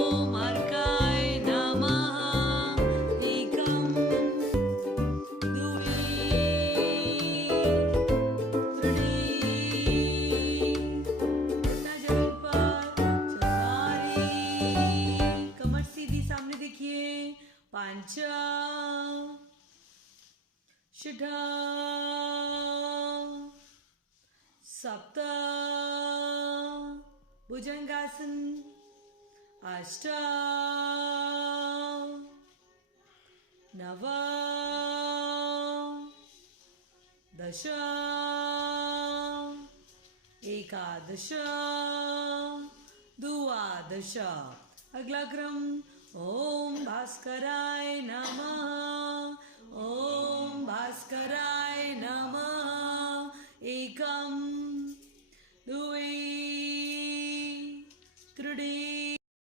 ॐ अर्काय नमः एकं द्वे कमर सीधी सामने देखिए पंच षठ सप्त भुजंगासन अष्ट नव दश एकादश द्वादश। अगला क्रम ओम भास्कराय नमः ओम भास्कराय नमः एकम द्वे